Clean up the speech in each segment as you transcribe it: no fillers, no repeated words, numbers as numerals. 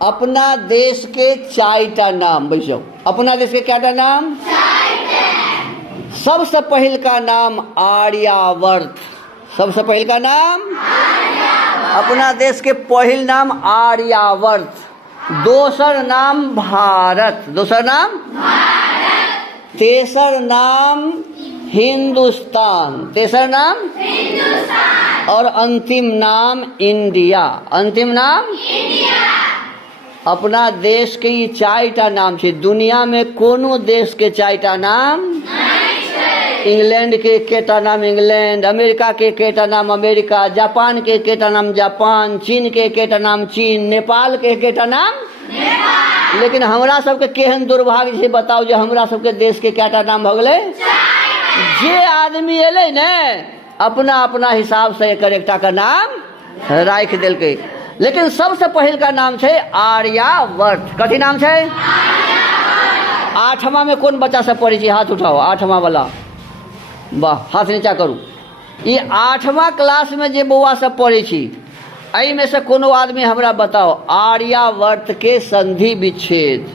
अपना देश के चारिटा नाम बैसो। अपना देश के क्या नाम? सबसे पहल का नाम आर्यावर्त। सबसे पहल का नाम अपना देश के पहल नाम आर्यावर्त। दोसर नाम भारत। दोसर नाम भारत। तेसर नाम हिंदुस्तान। तेसर नाम हिंदुस्तान। और अंतिम नाम इंडिया। अंतिम नाम इंडिया। अपना देश के ये चारिटा नाम छे। दुनिया में कोनो देश के चारिटा नाम नहीं छे। इंग्लैंड के केटा नाम इंग्लैंड, अमेरिका के केटा नाम अमेरिका, जापान के केटा नाम जापान, चीन के केटा नाम चीन, नेपाल के केटा नाम नेपाल। लेकिन हमरा सबके केहन दुर्भाग्य छे बताओ जे हमरा सबके देश के केटा नाम भ गेलै। जे आदमी एलै ने अपना अपना हिसाब से एकर एकटा का नाम राख देलकै। लेकिन सबसे पहल का नाम छे आर्यावर्त। कथी नाम छे? आर्यावर्त। आठवां में कौन बच्चा सब पढ़े छे? हाथ उठाओ। आठवां वाला, वाह, हाथ नीचा करू। ये आठवां क्लास में जे बउआ सब पढ़े छी, एहि में से कोनो आदमी हमरा बताओ आर्यावर्त के संधि विच्छेद।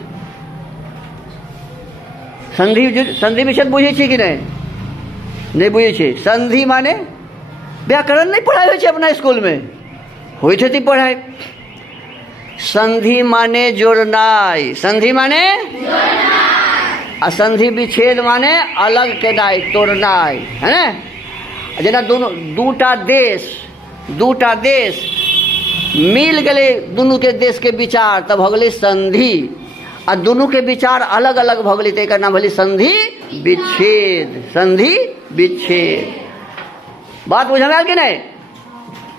संधि विच्छेद बुझे छी कि नहीं? नहीं बुझे छी। संधि माने व्याकरण नहीं पढ़ाई होय छे अपना स्कूल में? होय छे पढ़ाई। संधि माने जोड़नाई। संधि माने जोड़नाई। आ संधि विच्छेद माने अलग केनाई, तोड़नाई, है ना? जेना दोनों दूटा देश मिल गए, दोनों के देश के विचार तब हो गए संधि। आ दोनों के विचार अलग अलग भ गए तो नाम भले संधि विच्छेद। संधि विच्छेद। बात बुझ में कि नहीं?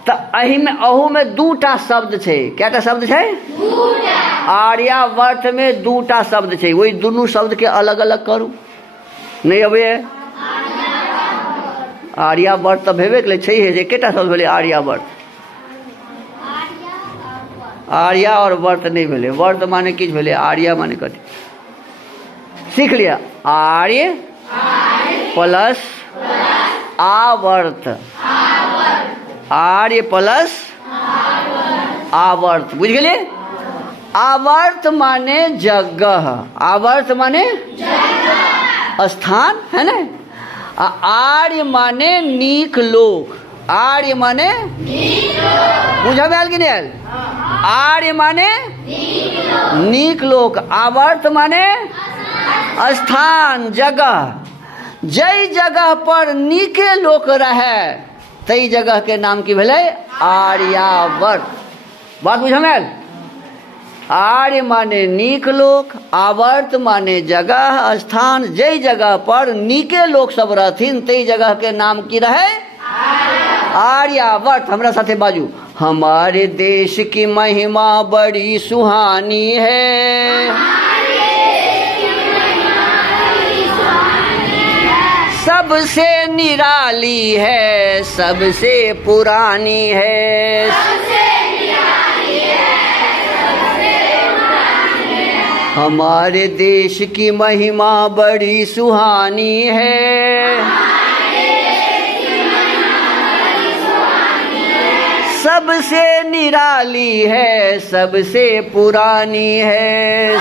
तो अही में अहू में दूटा शब्द छे। क्या शब्द छे? आर्यावर्त में दूटा शब्द छे। वही दोनों शब्द के अलग अलग करू। नहीं अबे आर्यावर्त तो भेबे के छे। एकेटा शब्द भेले आर्यावर्त। आर्या और वर्त नहीं भेले। वर्त माने किछ भेले, आर्या माने कथी? सीख लिया। आर्य प्लस आवर्त। आर्य प्लस आवर्त। बुझ गए? आवर्त माने जगह। आवर्त माने स्थान, है ना? आर्य माने नीक लोक। आर्य माने बुझा में आयल कि नहीं आयल? आर्य माने नीक लोक। आवर्त माने स्थान, जगह। जई जगह पर नीके लोक रहे तई जगह के नाम की भेले आर्यावर्त। बात बुझ में आयल? आर्य माने नीक लोक, आवर्त माने जगह स्थान। जई जगह पर नीके लोक सब रहथिन तई जगह के नाम की रहे आर्यावर्त। हमरा साथे बाजू। हमारे देश की महिमा बड़ी सुहानी है, सबसे निराली है, सबसे पुरानी है। हमारे देश की महिमा बड़ी सुहानी है, सबसे निराली है, सबसे पुरानी है।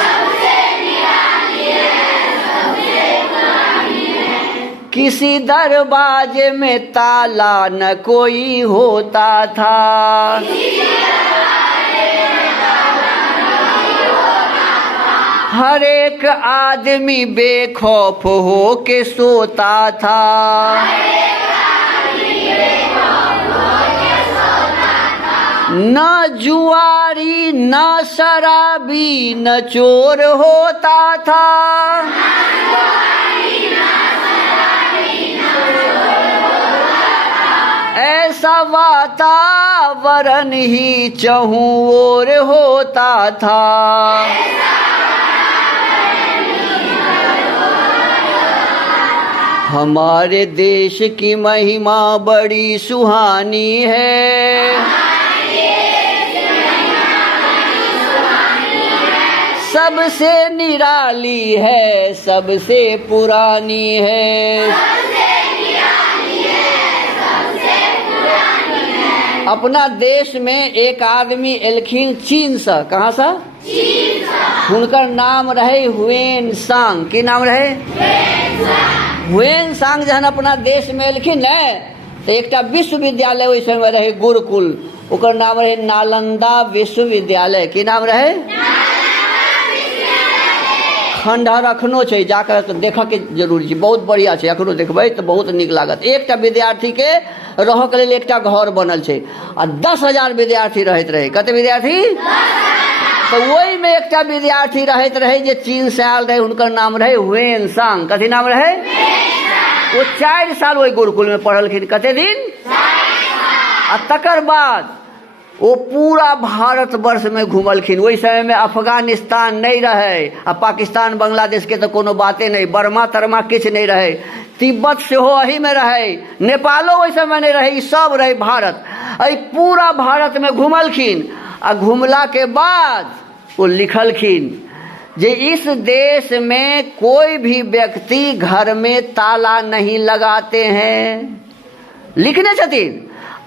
किसी दरवाजे में ताला न कोई होता था, हर एक आदमी बेखौफ हो के सोता था। न जुआरी न शराबी न चोर होता था, ऐसा वातावरण ही चहुं ओर होता था। हमारे देश की महिमा बड़ी सुहानी है, सबसे निराली है, सबसे पुरानी है। अपना देश में एक आदमी एलखिन चीन से। कहाँ से? हुनकर नाम रहे हुएन सांग। की नाम रहे? हुएन सांग। जहन अपना देश में एलखिन है तो एकटा विश्वविद्यालय ओहि समय रहे गुरुकुल, ओकर नाम रहे नालंदा विश्वविद्यालय। की नाम रहे? खंडहर अखनो छै, जाकर देखऽ के जरूरी छै, बहुत बढ़िया छै, अखनो देखबै तऽ बहुत नीक लागत। एकटा विद्यार्थी के रहऽ के लेल एकटा घर बनल छै आ 10,000 विद्यार्थी रहैत रहे। कते विद्यार्थी? तो ओहि में एकटा विद्यार्थी रहैत रहे जे चीन से आयल रहे, हुनकर नाम रहे हुएन सांग। कथी नाम रहे? वो 4 साल ओहि गुरुकुल में पढ़लखिन। कते दिन? आ तकर बाद वो पूरा भारत वर्ष में घूमलखिन। वही समय में अफगानिस्तान नहीं रहे आ पाकिस्तान बांग्लादेश के तो कोनो बाते नहीं, बर्मा तर्मा किछ नहीं रहे, तिब्बत से हो अही में रहे, नेपालो वही समय नहीं रहे, सब रहे भारत। अई पूरा भारत में घूमलखिन आ घूमला के बाद वो लिखलखिन जे इस देश में कोई भी व्यक्ति घर में ताला नहीं लगाते हैं। लिखने छथिन,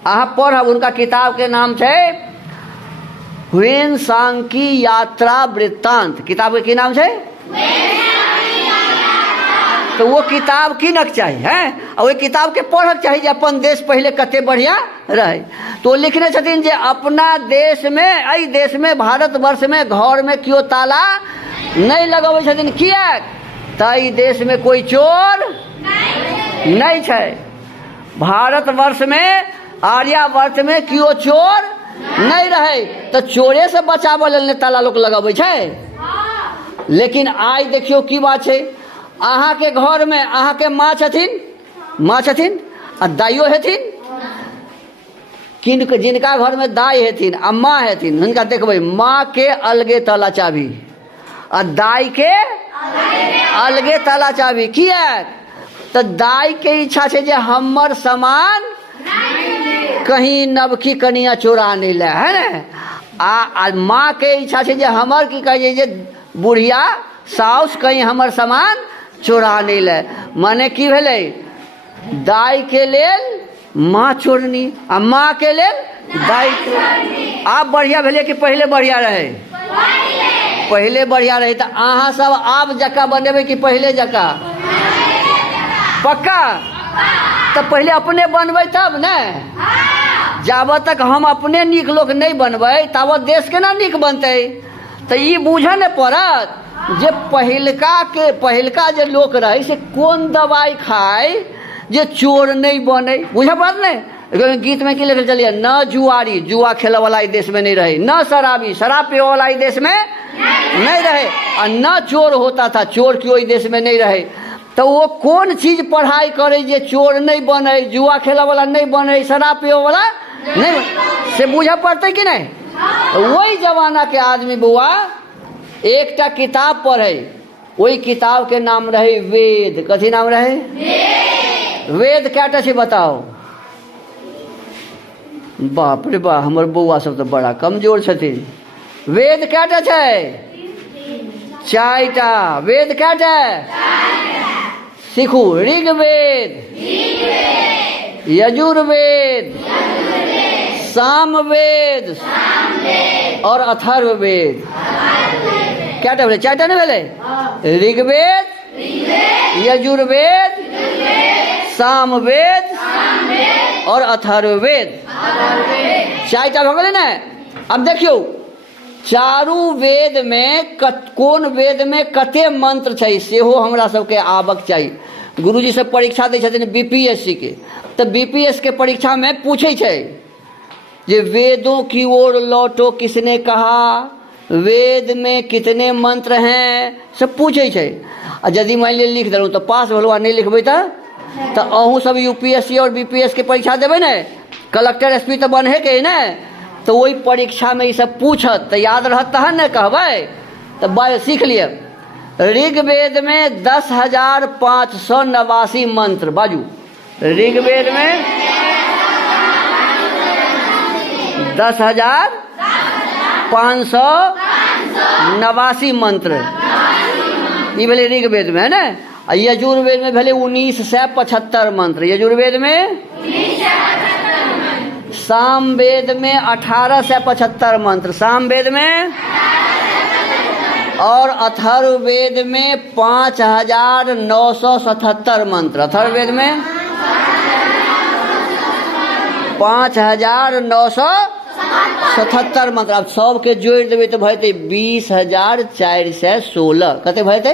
अहाँ पढ़ब। उनका किताब के नाम है हुएन सांग की यात्रा वृत्तांत। किताब के की नाम है? तो वो किताब किनक चाहिए है, और वो किताब के पढ़क चाहिए जे अपन देश पहले कते बढ़िया रहे। तो लिखने छथिन जे अपना देश में, अई देश में, भारत वर्ष में घर में क्यों ताला नहीं लगावे छथिन। किया? ताई देश में कोई चोर नहीं छै। भारत वर्ष में, आर्यावर्त में क्यों चोर नहीं रहे, तो चोरे से बचाव लेल ताला लोग लगावे छै। लेकिन आई देखियो की बात है, अहाँ के घर में अहाँ के माँ छथिन आ दाइयो हेथिन। जिनका घर में दाई हेथिन आ माँ हेथिन, हुनका देखबै माँ के अलगे ताला चाभी आ दाई के अलगे ताला चाभी। किया? तो दाई के इच्छा छै जे हमर सामान कहीं नबकी कनिया चोरा नहीं ले, है ना। आ माँ के इच्छा छै जे हमर की कहिए जे बुढ़िया साउस कहीं हमर सामान चोरा नहीं ले। माने की भेलै? दाई के लेल माँ चोरनी आ माँ के लेल दाई चोरनी। आब बढ़िया भेलै कि पहले बढ़िया रहे? पहले बढ़िया रहे। तो अहाँ सब आब जका बनेबै कि पहले जका? पक्का? तो पहले अपने बनबै तब ने। जाबत तक हम अपने नीक लोग नहीं बनबै ताबत देश केना नीक बनतै। तो ई बूझऽ ने पड़त जे पहिलका जे लोक रहे से कोन दवाई खाए जे चोर नहीं बने। बुझऽ पड़त ने। गीत में की लिखल चलिए, न जुआरी, जुआ खेले वाला देश में नहीं रहे, न शराबी, शराब पीने वाला देश में नहीं रहे, और न चोर होता था, चोर क्यों देश में नहीं रहे। तो वो कौन चीज पढ़ाई करे जे चोर नहीं बने, जुआ खेला वाला नहीं बने, शराब पिए वाला नहीं, से बुझा पड़ते कि नहीं। वही जमाना के आदमी बुआ एकटा किताब पढ़े, वही किताब के नाम रहे वेद। कथी नाम रहे? वेद कैटा छे बताओ? बाप रे बा, हमर बउआ सब तो बड़ा कमजोर छथिन। वेद कैटा छे? 4टा। वेद कैटा? सीखू। ऋग्वेद, यजुर्वेद, सामवेद और अथर्ववेद। कैटा भेले? 4टा नहीं भेले? ऋग्वेद, यजुर्वेद, सामवेद और अथर्ववेद। 4टा हो गए ना। अब देखियो चारू वेद में कोन वेद में कते मंत्र छै सेहो हमरा सबके आबक चाहिए। गुरुजी से परीक्षा दै छथिन बीपीएससी के, तो बीपीएस के परीक्षा में पूछे छै जे वेदों की ओर लौटो किसने कहा, वेद में कितने मंत्र हैं, सब पूछे छै। आ यदि मान लिया लिख देलूँ तो पास भेलू, नहीं लिखबै तो अहूँ सब यूपीएससी और बीपीएस के परीक्षा देबै ने, कलेक्टर एसपी तो बने के ना। तो वही परीक्षा में ये सब पूछत तो याद रहत तहन न कहबै। तो सीख लिए। ऋग्वेद में 10,589 मंत्र। बाजू। ऋग्वेद में 10,589 मंत्र ये भेले ऋग्वेद में, है ना। यजुर्वेद में भेले 1975 मंत्र। यजुर्वेद में सामवेद में 1875 मंत्र, सामवेद में, और अथर्ववेद में 5977 मंत्र। अथर्ववेद में 5977 मंत्र। अब सबके जोड़ देवे तो भैते 20,416। कते भैते?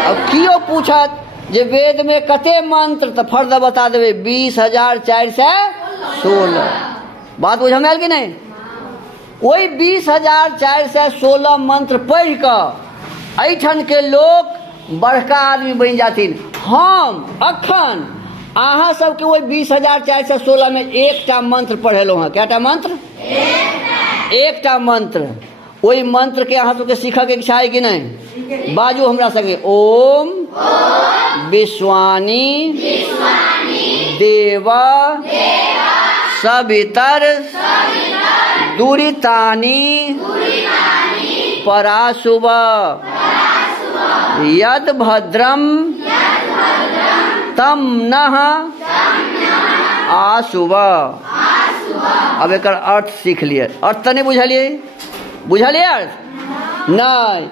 अब क्यों पूछत जे वेद में कते मंत्र, तो फर्द बता देवे 20,416। बात बुझ में आयल कि नहीं? वही 20,416 मंत्र पढ़ कर ऐठन के लोग बड़का आदमी बन जाथिन। हम अखन अहाँ सबके वही 20,416 में एकटा मंत्र पढ़ेलहुँ हैं। क्या मंत्र? एकटा मंत्र। वही मंत्र के अहाँ सबके सीखऽ के इच्छा है कि नहीं? बाजू हमरा संगे। ओम विश्वानी देव सवितर दुरितानि पराशुभ यद भद्रम तम नः आशुभ। अब एक अर्थ सीख लिए। अर्थ तो नहीं बुझलिए? बुझलिए अर्थ? नहीं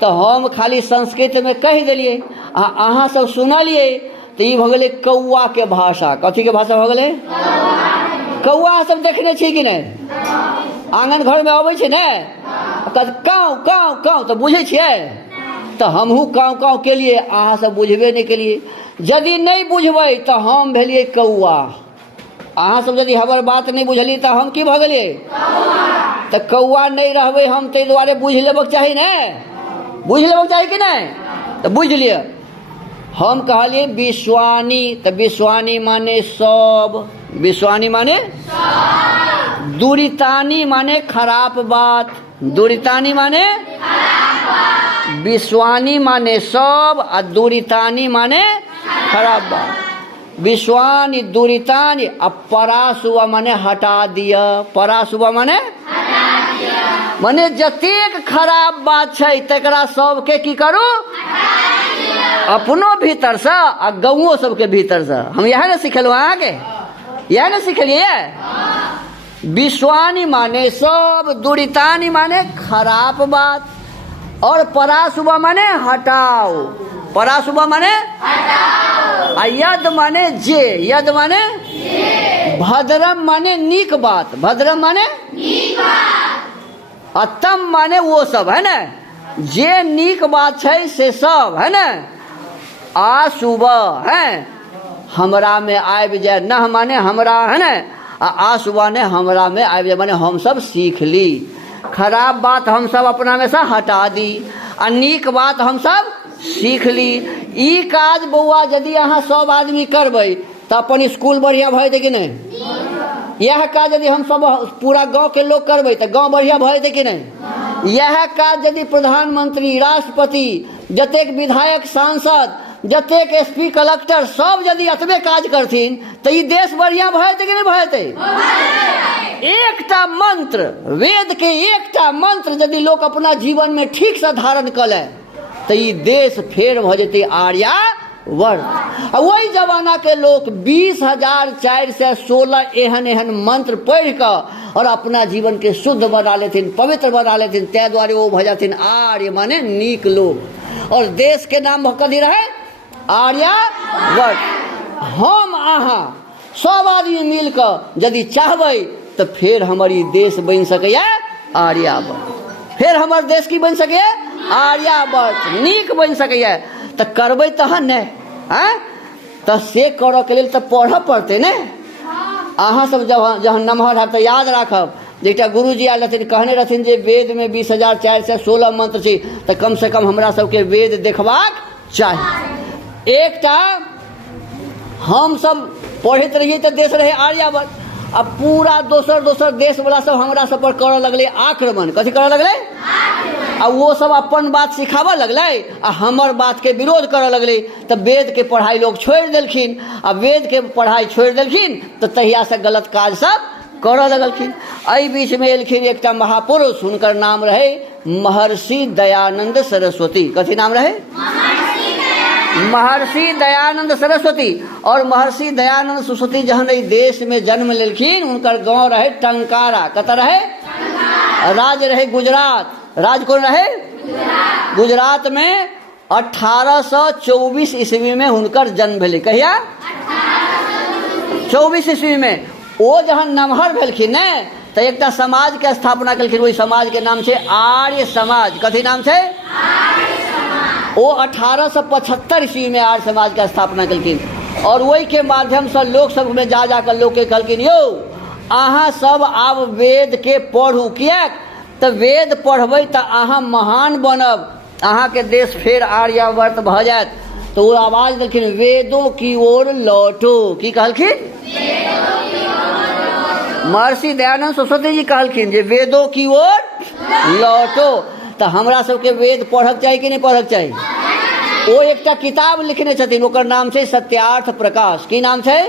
तो हम खाली संस्कृत में कह दिलिए, अहाँ सब सुनलिए तो ये भगले कौआ के भाषा। कथी के भाषा भगले? कौआ सब देखने छी कि नहीं? आंगन घर में आवे छे ने, काउ काउ काउ तो बुझे छिए। तो हमहू काउ काउ के लिए, अहाँ सब बुझबे नहीं के लिए। यदि नहीं बुझबै तो हम भेलिए कौआ। अहाँ सब यदि हमर बात नहीं बुझलिए तो हम की भगलिए? तो कौआ नहीं रहबै हम, ते दुआरे बुझ लेबक चाही ने। बुझ लेबक चाही कि नहीं? तो बुझ लिया। हम कहलिए विश्वानी, तो विश्वानी माने सब। विश्वानी माने दुरितानी माने खराब बात। दुरितानी माने विश्वानी माने सब, और दुरितानी माने खराब बात। विश्वानी दुरितानी। अब पराशुभ माने हटा दिया। पराशुभ माने माने जतेक खराब बात छै तकरा सबके की करू? अपनो भीतर से आ गौओ सबके भीतर से। हम यह ना सिखेलहुँ अहाँके? यह ना सिखलिए? विश्वानी माने सब, दुरितानी माने खराब बात, और पराशुभ माने हटाओ। पराशुभ माने हटाओ। आ यद माने जे। यद माने भद्रम माने नीक बात। भद्रम माने नीक बात। अतम माने वो सब है ना, जे नीक बात छै से सब है ना। आशुभ है हमरा में आबि जाए। न माने हमरा है ना, आशुभ ने हमरा में आबि जाए माने हम सब सीख ली। खराब बात हम सब अपना में से हटा दी, आ नीक बात हम सब सीख ली। ई काज बौआ यदि अहाँ सब आदमी करबै तो अपन स्कूल बढ़िया भए कि नहीं? यह काज यदि हम सब पूरा गांव के लोग करबै तो गांव बढ़िया भए कि नहीं? यह काज यदि प्रधानमंत्री, राष्ट्रपति, जतेक विधायक, सांसद, जतेक एसपी, कलेक्टर सब यदि अतबे काज करथिन तो ये देश बढ़िया भए कि नहीं भए? एकटा मंत्र, वेद के एकटा मंत्र यदि लोग अपना जीवन में ठीक से धारण कर ले तो ये देश फेर भ जेते आर्यावर्त। वही जमाना के लोग 20,416 एहन एहन मंत्र पढ़ कर और अपना जीवन के शुद्ध बना लेथिन, पवित्र बना लेथिन। तै द्वारे वो भ जाथिन आर्य माने नीक लोग। और देश के नाम कथी रहे? आर्यावर्त। हम अहाँ सब आदमी मिलकर यदि चाहबै तो फिर हमारी देश बन सके आर्यावर्त। फिर हमारे देश की बन सके आर्यावर्त, नीक बन सके। तो करबै तहन ने, तो से करऽ के लेल तो पढ़ऽ पड़ते ने। अहाँ सब जहन नमहर है तो याद राखब। जेटा गुरुजी आयल रहथिन, कहने रहथिन जे वेद में 20,416 मंत्र छै, तो कम से कम हमरा सबके वेद देखबाक चाही। एकटा हम सब पढ़ैत रहिए तो देश रहे आर्यावर्त। अब पूरा दोसर देश वाला सब हमरा सब पर करऽ लगले आक्रमण। कथी करऽ लगले? आ वो सब अपन बात सिखाबऽ लगले आ हमर बात के विरोध करऽ लगले। तो वेद के पढ़ाई लोग छोड़ देलखिन। आ वेद के पढ़ाई छोड़ देलखिन तो तहिया से गलत काज सब करऽ लगलखिन। एहि बीच में एलखिन एकटा महापुरुष, हुनकर नाम रहे महर्षि दयानंद सरस्वती। कथी नाम रहे? महर्षि दयानंद सरस्वती। और महर्षि दयानंद सरस्वती जहन ई देश में जन्म लेलखिन, उनकर गांव रहे टंकारा। कतऽ रहे? राज्य रहे गुजरात। राज्य कौन रहे? गुजरात में 1824 ईस्वी में हुनकर जन्म भेलै। कहिया? 24 ईस्वी में। ओ जहन नमहर भेलखिन ने तो एक समाज के स्थापना केलखिन। वही समाज के नाम छै आर्य समाज। कथी नाम छै? ओ 1875 ईस्वी में आर्य समाज के स्थापना केलखिन। और वही के माध्यम से लोक सब में जा कर लोग के कहलखिन, यौ अहाँ सब आब वेद के पढ़ू। कियाक तो वेद पढ़बै तो अहाँ महान बनब, अहाँ के देश फेर आर्यावर्त भ जायत। तो वो आवाज देलखिन, वेदों की ओर लौटो। की कहलखिन? महर्षि दयानंद सरस्वती जी कहलखिन जे वेदों की ओर लौटो। तो हमरा सबके वेद पढ़क चाही कि नहीं पढ़क चाही? वो एक किताब लिखने छथिन, ओकर नाम छै सत्यार्थ प्रकाश। की नाम छै?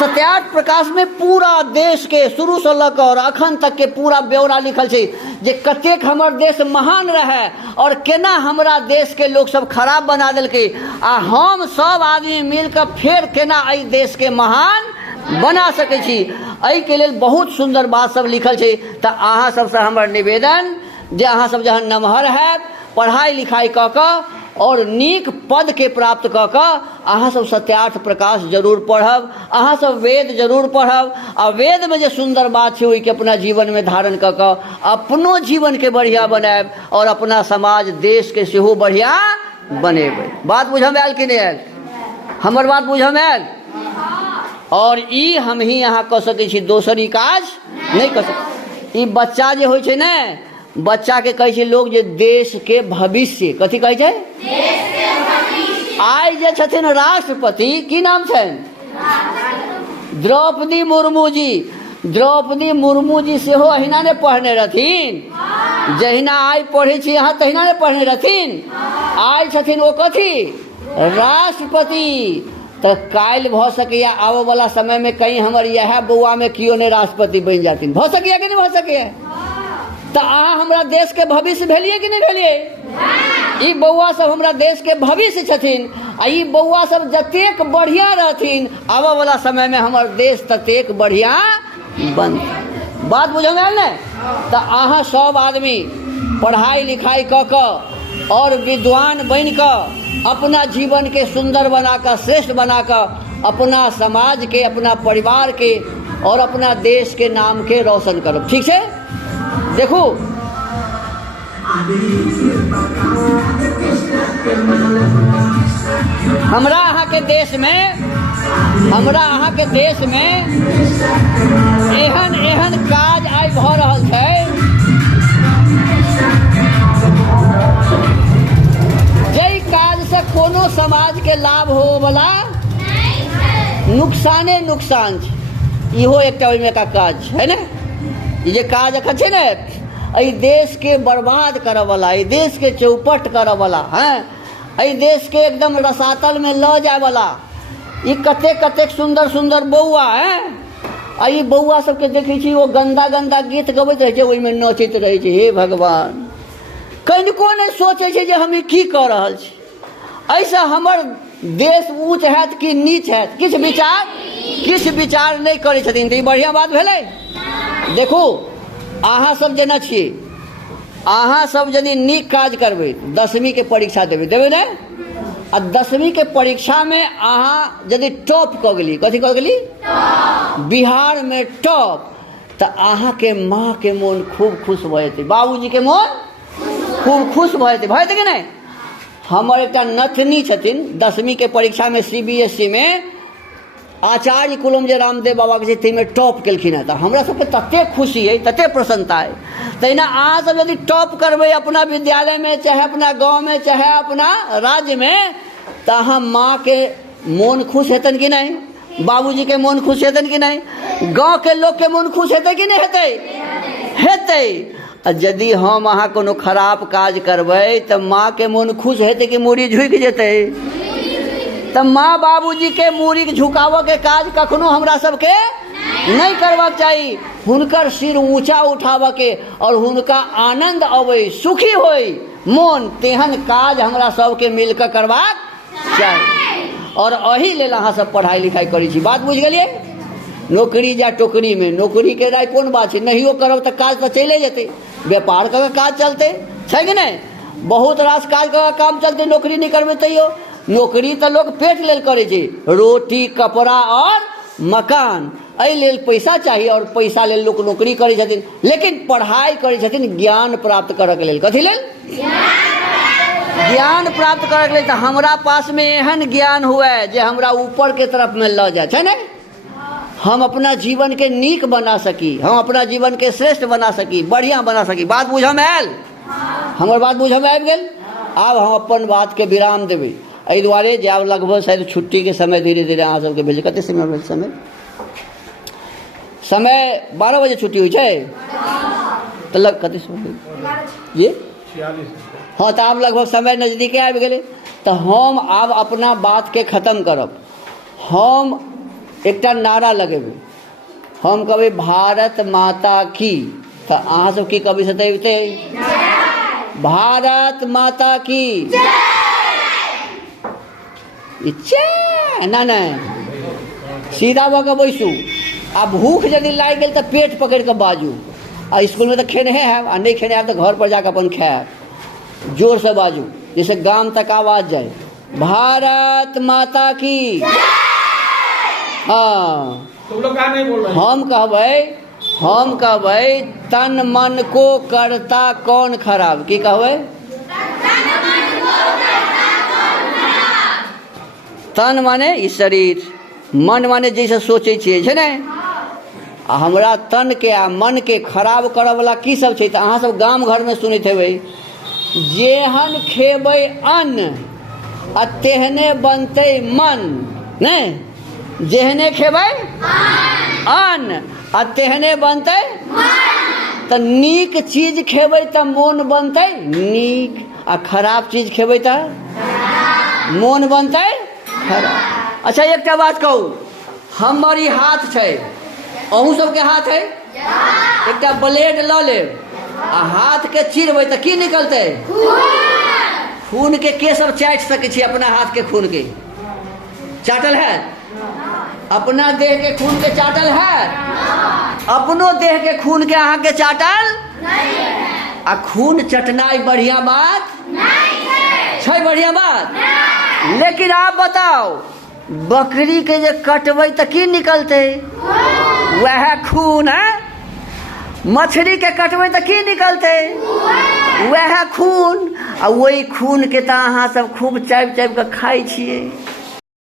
सत्यार्थ प्रकाश में पूरा देश के शुरू से लऽ और अखन तक के पूरा ब्यौरा लिखल छै जे कतेक हमर देश महान रहे और केना हमरा देश के लोग सब खराब बना देलकै, आ हम सब आदमी मिलकर फेर केना एहि देश के महान बना सकै छी। एहि के लेल बहुत सुंदर बात सब लिखल छै। तो अहाँ सबसे हमर निवेदन जे अहाँ सब जहन नमहर हैब, पढ़ाई लिखाई कऽ कऽ और नीक पद के प्राप्त कऽ कऽ अहाँ सब सत्यार्थ प्रकाश जरूर पढ़ब, अहाँ सब वेद जरूर पढ़ब। आ वेद में जे सुंदर बात छै ओहि के अपना जीवन में धारण कऽ कऽ अपनो जीवन के बढ़िया बनाएब और अपना समाज देश के सेहो बढ़िया बनेबै। बात बुझऽ में आयल कि नहीं आयल? हमर बात बुझऽ में आयल? और ई हम ही यहाँ कऽ सकै छी, दोसर ई काज नहीं कऽ सकै। ई बच्चा जे होइ छै ने, बच्चा के कहै छै लोग जे देश के भविष्य। कथी कहै छै? आइ जे छथिन राष्ट्रपति, की नाम छनि? द्रौपदी मुर्मू जी। द्रौपदी मुर्मू जी सेहो अहिना ने पढ़ने रहथिन, जहिना आइ पढ़ै छी अहाँ तहिना ने पढ़ने रहथिन। आइ छथिन ओ कथी? राष्ट्रपति। तो काल्हि भऽ सकैया आबऽ वाला समय में कहीं हमर यह बौआ में कियो ने राष्ट्रपति बनि जाथिन। भऽ सकैया कि नहीं भऽ सकैया? तो अहाँ हमरा देश के भविष्य भेलिए कि नहीं भेलिए? ई बौआ सब हमरा देश के भविष्य छथिन। आ ई बौआ सब जतेक बढ़िया रहथिन, आबऽ वाला समय में हमर देश ततेक बढ़िया बन। बात बुझल ने? तो अहाँ सब आदमी पढ़ाई लिखाई कऽ कऽ और विद्वान बन कऽ अपना जीवन के सुंदर बनाकर, श्रेष्ठ बनाकर अपना समाज के, अपना परिवार के और अपना देश के नाम के रोशन करब। ठीक है? देखो हमरा अहाँ के देश में, हमरा अहाँ के देश में एहन एहन काज आइ भऽ रहल छै जै काज से कोनो समाज के लाभ हो वाला नुकसाने नुकसान छै। इहो एकटा ओहिमे का काज है ना। ये काज अखन छै ने, एहि देश के बर्बाद करऽ वाला, एहि देश के चौपट करऽ वाला, हैं एहि देश के एकदम रसातल में लऽ जाय वाला ई कतेक कतेक सुंदर सुंदर बौआ हैं। आ ई बौआ सबके देखै छी ओ गंदा गंदा गीत गबैत रहै छै, ओहिमे नचैत रहै छै। हे भगवान, कनिको नहि सोचै छै जे हम ई की कऽ रहल छी। ऐसा हमर देश ऊँच हैत कि नीच हैत, किछु विचार नहीं करै छथिन। तऽ ई बढ़िया बात भेलै। देखू अहाँ सब जेना छियै, अहाँ सब यदि नीक काज करबै, 10वीं के परीक्षा देबै ने, आ 10वीं के परीक्षा में अहाँ यदि टॉप कऽ गेली, कथी कऽ गेली? बिहार में टॉप, तो अहाँ के माँ के मोन खूब खुश भऽ जेतै, बाबूजी के मोन खूब खुश भऽ जेतै कि नहीं? हमर एकटा नथनी छथिन, 10वीं के परीक्षा में CBSE में आचार्य कुलम जे रामदेव बाबा के ताहिमे टॉप केलखिन है। तो हमरा सबके तते खुशी है, तते प्रसन्नता है। तहिना अहाँ सब यदि टॉप करबै अपना विद्यालय में, चाहे अपना गांव में, चाहे अपना राज्य में, तो अहाँ माँ के मोन खुश हेतन कि नहीं? बाबूजी के मोन खुश हेतन कि नहीं? गांव के लोग के मोन खुश हेतै कि नहीं हेतै? हेतै। आ यदि हम अहाँ कोनो खराब काज करबै तो माँ के मोन खुश हेतै कि मूड़ी झुकि जेतै? तो माँ बाबूजी के मूड़ी झुकावऽ के काज कखनो हमरा सबके नहीं करबाक चाही। हुनकर सिर ऊंचा उठावऽ के और हुनका आनंद अबै, सुखी होई, मोन तेहन काज हमरा सबके मिलकर करबाक चाही। और अही लेल अहाँ सब पढ़ाई लिखाई करै छी। बात बुझ गेलिए? नौकरी जा टोकरी में नौकरी के राय कोन बात छै, नहियो करब तऽ काज तऽ चले जेतै, व्यापार कऽ काज चलते छै कि नहीं? बहुत रास काज कऽ काम चलते, नौकरी नहीं करबै तैयो। नौकरी तऽ लोग पेट लेल करै छै, रोटी कपड़ा और मकान, एहि लेल पैसा चाहिए और पैसा लेल लोग नौकरी करै छथिन। लेकिन पढ़ाई करै छथिन ज्ञान प्राप्त करऽ के लेल। कथी लेल? ज्ञान प्राप्त करऽ के लेल। तऽ हमरा पास में एहन ज्ञान हुए जे हमरा ऊपर के तरफ में लऽ जाए, छै ने? हम अपना जीवन के नीक बना सकी, हम अपना जीवन के श्रेष्ठ बना सकी, बढ़िया बना सकी। बात बुझऽ में आयल? हमर बात बुझऽ में आबि गेल? आब हम अपन बात के विराम देबै। एहि दुआरे जे आब लगभग शायद छुट्टी के समय धीरे धीरे अहाँ सबके भेल। कते समय भेल? समय 12 बजे छुट्टी होइ छै तऽ लग कते समय ये? हाँ, तऽ आब लगभग समय नजदीके आबि गेलै। तऽ हम आब अपना बात के खत्म करब। हम एकटा नारा लगेबै, हम कहबै भारत माता की। तऽ अहाँ सब की कहबै? सतेबते भारत माता की ना नहीं, सीधा भऽ कऽ बैसू। आ भूख यदि लागि गेल तऽ पेट पकड़ि कऽ बाजू। आ स्कूल में तऽ खेने हैब, आ नहीं खेने हैब तऽ घर पर जाकर अपन खायब। जोर से बाजू जैसे गाम तक आवाज जाए। भारत माता की। हाँ, तुम लोग क्या नहीं बोल रहे? हम कहबै तन मन को करता कौन खराब। की कहबै? तन माने ई शरीर, मन माने जैसे सोचे छियै, छै ने? आ हमरा तन के आ मन के खराब करऽ वाला की सब छै? तऽ अहाँ सब गाम घर में सुनैत हेबै, जेहन खेबै अन्न आ तेहने बनतै मन, नहीं? जेहने खेबै अन्न आ तेहने बनतै मन। तऽ नीक चीज खेबै तऽ मोन बनतै नीक, आ खराब चीज खेबै तऽ मोन बनतै खराब। अच्छा एकटा बात कहू, हमर ई हाथ छै, अहूँ सबके हाथ है, एकटा ब्लेड लऽ लेब आ हाथ के चिरबै तऽ की निकलतै? खून के सब चाटि सकै छी? अपना हाथ के खून के चाटल है? अपना देह के खून के चाटल है? अपनो देह के खून के अहाँ के चाटल नहीं है। आ खून चटनाई बढ़िया बात नहीं है, बढ़िया बात नहीं। लेकिन आप बताओ, बकरी के जे कटबै तऽ की निकलते? वह खून है। मछली के कटबै तऽ की निकलते? वह खून। आ वही खून के तऽ अहाँ सब खूब चापि चापि कऽ खाइ छियै।